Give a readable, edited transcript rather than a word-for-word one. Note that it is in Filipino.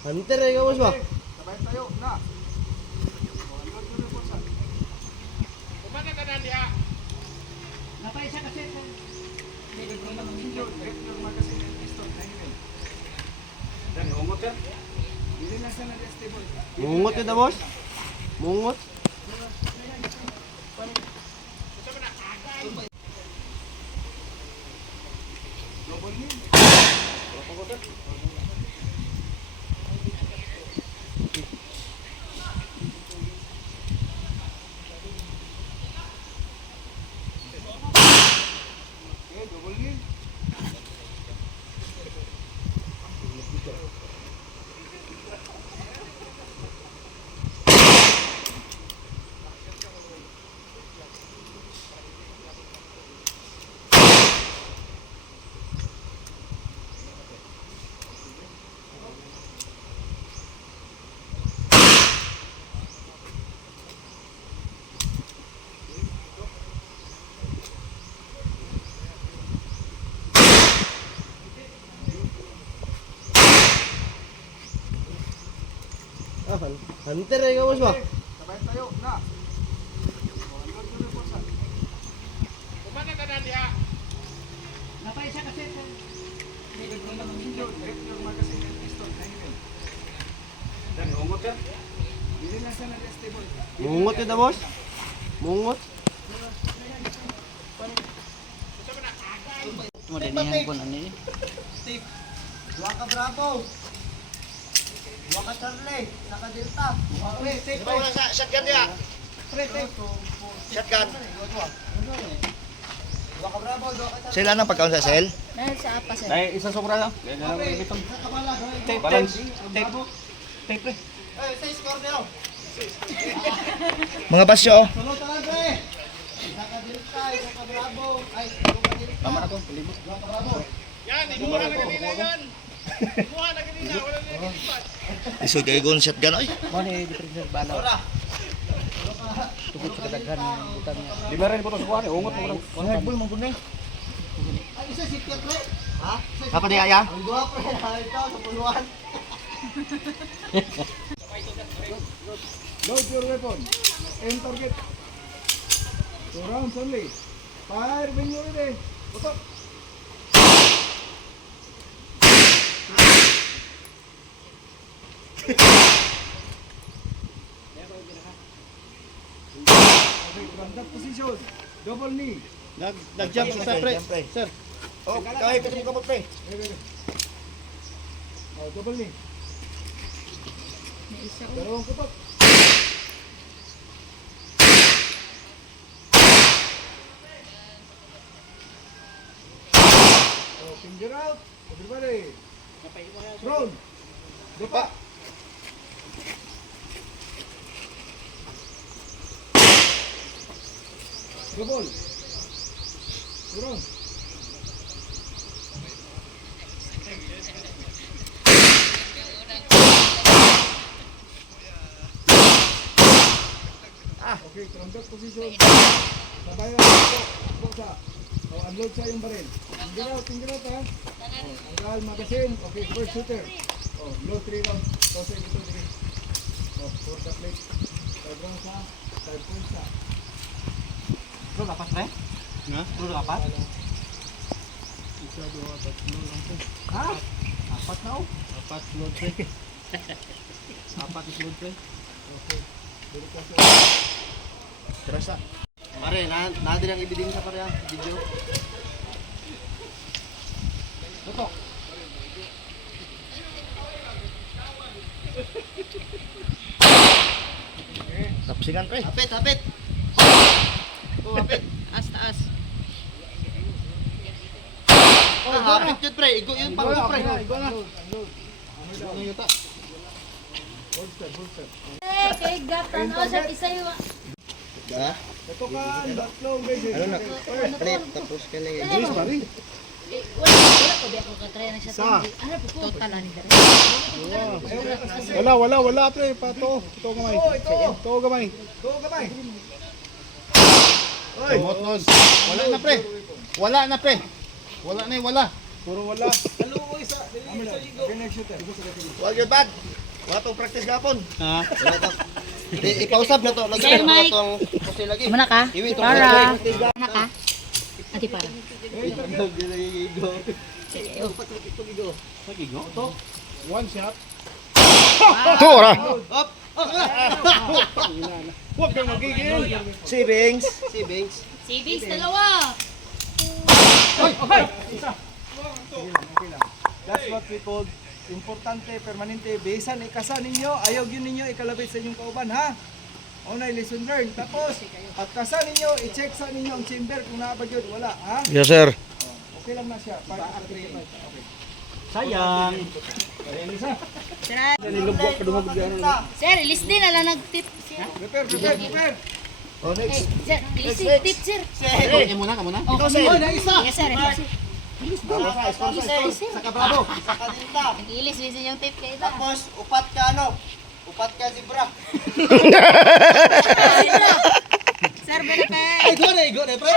Hunter eh, kawas ba? Sabay tayo na. Kumana ka na niya. Napay siya kasi. Mungot yun na, boss? Mungot? Hunter eh, kawas ba? Sabay tayo na. Kumana ka na niya. Napay siya kasi. Mungot yun na, boss? Mungot? Madanihan ko na niya. Dua ka Bravo. Dua ka Charlie. Saka Delta. Diba wala sa shotgun niya? Shotgun. Dua ka Bravo, dua ka Charlie. Sila nang pagkaon sa cell? Dahil sa apa sir. Ay, isa sobra lang. Tape, balance. Tape. Tape. Eh, 6 corner. Mga basyo. Sunod talan, pre. Saka Delta, saka Bravo. Ay, dua ka Delta. Tama na to, palibot. Dua ka Bravo. Yan, inuha na kanina yan. Inuha na kanina, wala na nilipat. Isod kayo gun shotgun ay. Mo ni different bala. Tugod sa kadaghan ng butang niya. Lima rin po ito sa kuha. Ungot mo lang. Hardball mong gunay. Ay, isa si Pierre, pre. Ha? Apa di aya? Ang dua, pre. Ito, sa puluhan. Load your weapon. Aim target. 2 rounds only. Fire when you're ready. Putok. Okay, from that position. Double knee. Nag-jump sa pre. Sir. Oh, kahit kasi kapag pre. Oh, double knee. May isa Dalawang putok. Oh, finger out. Everybody. Roll. Dupa. Double. Turun. Okay, from that position. Sabayan po sa. Oh, unload sa yung baril. Finger out ha. Tanggal magazine. Okay, first shooter. Oh, load 3 rounds. Kasi ito dito. Oh, for the plate. 5 rounds ha. 5 points ha. Bro, lapas pre? Ha? Bro, lapas? Isa, dua, tatlo lang po. Ha? Apat na oh. Apat load pre. Apat is load pre. Okay. Dito kasi. Terasa. Pare, na din ang ibiding sa pare, video. Tutok. Tapsingan pre. Hapit, hapit. Oh, hapit. Taas, taas. Oh, hapit yun, pre. Igo yun, pang pre. Igo na. Unload. Yuta. Holster, holster. Kay gap, tanaw sa isayo. Ha? Tutukan, tatlo, guys. Ano na? Pre, tapos ka lang. Jeez, pare. Wala ko di ako katry na siya sa ano po total ani dere. Wala, pre. Pato. Ito gamay. Ito gamay. Ito gamay. Oy. Tumotnos. Wala na pre. Wala na pre. Wala na wala. Puro wala. Kaluoy sa. Okay, next shooter. Huwag yun, bad. Wala tong practice gapon. Ha? Wala to. Ipausap na to. Lagi Sir na Mike. itong kasi lagi. Mana ka? Iwi to. Para. Mana ka? Ati para. One shot. Tora. Up! Huwag kang magigil. Savings. Savings. Savings dalawa. That's what we call importante, permanente. Bisan ikasa ninyo, ayaw yun ninyo ikalabit sa inyong kauban, ha? Unay lesson learned. Tapos, at kasa ninyo, i-check sa ninyo ang chamber kung naabag yun. Wala, ha? Yes sir. Okay lang na siya. Okay. Sayang. Sir, release din ala nag-tip. Prepare. Oh, next. Sir, release tip sir. Kamu muna, kamu na. Oh, Sir. yes sir. Saka bravo. Saka dinta. Nag-ilis yung tip kay ita. Tapos, upat ka ano? Upat ka zebra. Sir, benefit. Ay, go na, pre.